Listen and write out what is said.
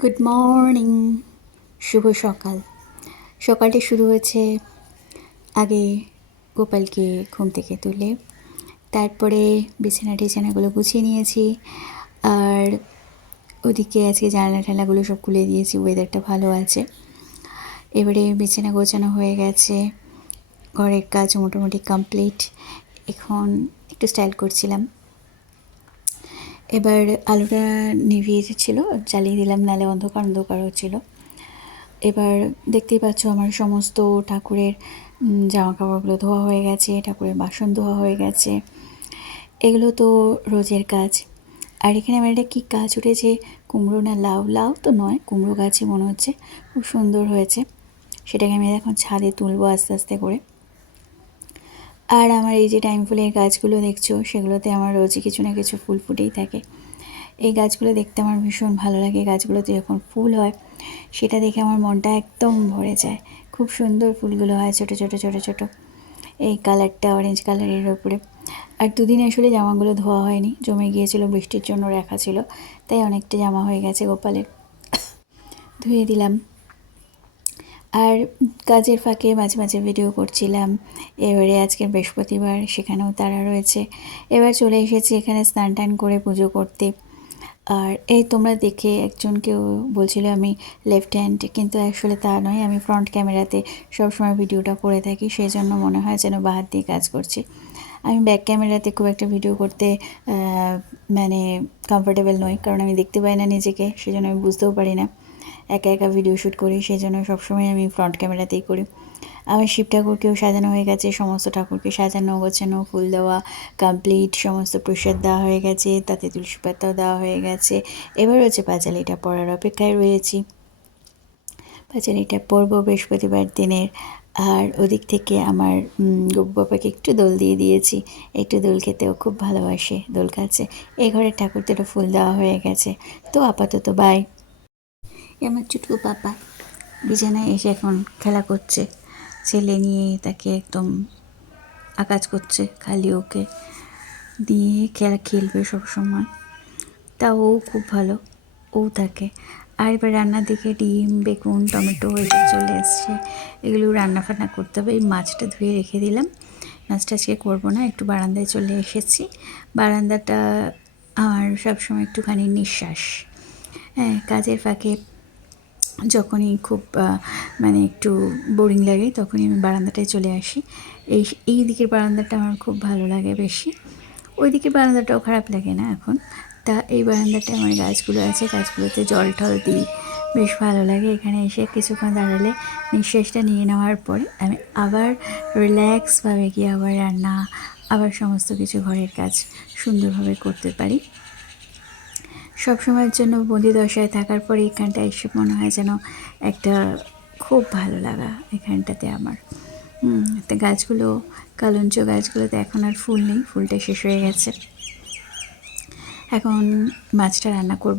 Good morning, শুভ সকাল। সকালটা শুরু হয়েছে আগে গোপালকে ঘুম থেকে তুলে, তারপরে বিছানাগুলো গুছিয়ে নিয়েছি। আর ওদিকে আজকে জানলা ঠালাগুলো সব খুলে দিয়েছি, ওয়েদারটা ভালো আছে। এবারে বিছানা গোছানো হয়ে গেছে, ঘরের কাজ মোটামুটি কমপ্লিট। এখন একটু স্টাইল করছিলাম। এবার আলোটা নিভিয়ে ছিল, জ্বালিয়ে দিলাম, নালে অন্ধকার অন্ধকার হচ্ছিল। এবার দেখতেই পাচ্ছ আমার সমস্ত ঠাকুরের জামা কাপড়গুলো ধোয়া হয়ে গেছে, ঠাকুরের বাসন ধোয়া হয়ে গেছে। এগুলো তো রোজের কাজ। আর এখানে আমার একটা কী গাছ উঠেছে, কুমড়ো না লাউ, লাউ তো নয়, কুমড়ো গাছই মনে হচ্ছে, খুব সুন্দর হয়েছে। সেটাকে আমি এখন ছাদে তুলবো আস্তে আস্তে করে। আর আমার এই যে টাইম ফুলের গাছগুলো দেখছো, সেগুলোতে আমার রোজই কিছু না কিছু ফুল ফুটেই থাকে। এই গাছগুলো দেখতে আমার ভীষণ ভালো লাগে। গাছগুলোতে যখন ফুল হয় সেটা দেখে আমার মনটা একদম ভরে যায়। খুব সুন্দর ফুলগুলো হয়, ছোটো ছোটো ছোটো ছোটো, এই কালারটা অরেঞ্জ কালারের ওপরে। আর দুদিন আসলে জামাগুলো ধোয়া হয়নি, জমে গিয়েছিল, বৃষ্টির জন্য রাখা ছিল, তাই অনেকটা জামা হয়ে গেছে গোপালের। ধুয়ে দিলাম। আর কাজের ফাঁকে মাঝে মাঝে ভিডিও করছিলাম। এবারে আজকে বৃহস্পতিবার, সেখানেও তারা রয়েছে। এবার চলে এসেছি এখানে স্নান টান করে পুজো করতে। আর এই তোমরা দেখে একজনকেও বলছিল আমি লেফট হ্যান্ড, কিন্তু আসলে তা নয়, আমি ফ্রন্ট ক্যামেরাতে সবসময় ভিডিওটা করে থাকি, সেই জন্য মনে হয় যেন বাঁ হাত দিয়ে কাজ করছি। আমি ব্যাক ক্যামেরাতে খুব একটা ভিডিও করতে মানে কমফোর্টেবল নই, কারণ আমি দেখতে পাই না নিজেকে, সেই জন্য আমি বুঝতেও পারি না। একা একা ভিডিও শ্যুট করি, সেই জন্য সবসময় আমি ফ্রন্ট ক্যামেরাতেই করি। আমার শিব ঠাকুরকেও সাজানো হয়ে গেছে, সমস্ত ঠাকুরকে সাজানো গোছানো, ফুল দেওয়া কমপ্লিট, সমস্ত প্রসাদ দেওয়া হয়ে গেছে, তাতে তুলসী পাতাও দেওয়া হয়ে গেছে। এবার হচ্ছে পাঁচালিটা পড়ার অপেক্ষায় রয়েছি। পাঁচালিটা পড়ব বৃহস্পতিবার দিনের। আর ওদিক থেকে আমার গব্বু বাবাকে একটু দোল দিয়ে দিয়েছি, একটু দোল খেতেও খুব ভালোবাসে, দোল খাচ্ছে। এই ঘরের ঠাকুরদেরও ফুল দেওয়া হয়ে গেছে। তো আপাতত বাই। আমার চুটকু পাপা বিছানায় এসে এখন খেলা করছে, ছেলে নিয়ে তাকে একদম আকাজ করছে, খালি ওকে দিয়ে খেলবে সবসময়। তা ও খুব ভালো, ও থাকে। আর এবার রান্নার দিকে ডিম, বেগুন, টমেটো এসব চলে এসছে, এগুলো রান্না ফান্না করতে হবে। এই মাছটা ধুয়ে রেখে দিলাম, মাছটা আজকে করবো না, একটু বারান্দায় চলে এসেছি। বারান্দাটা আমার সবসময় একটুখানি নিঃশ্বাস। হ্যাঁ, কাজের ফাঁকে যখনই খুব মানে একটু বোরিং লাগে, তখনই আমি বারান্দাটায় চলে আসি। এই দিকের বারান্দাটা আমার খুব ভালো লাগে বেশি, ওই দিকের বারান্দাটাও খারাপ লাগে না এখন। তা এই বারান্দাটায় আমার গাছগুলো আছে, গাছগুলোতে জল টল দিই, বেশ ভালো লাগে। এখানে এসে কিছুক্ষণ দাঁড়ালে, নিঃশ্বাসটা নিয়ে নেওয়ার পরে আমি আবার রিল্যাক্সভাবে গিয়ে আবার রান্না, আবার সমস্ত কিছু ঘরের কাজ সুন্দরভাবে করতে পারি। সবসময়ের জন্য বন্দি দশায় থাকার পরে এখানটা এসে মনে হয় যেন একটা খুব ভালো লাগা এখানটাতে আমার। তো গাছগুলো, কালঞ্চ গাছগুলোতে এখন আর ফুল নেই, ফুলটা শেষ হয়ে গেছে। এখন মাছটা রান্না করব।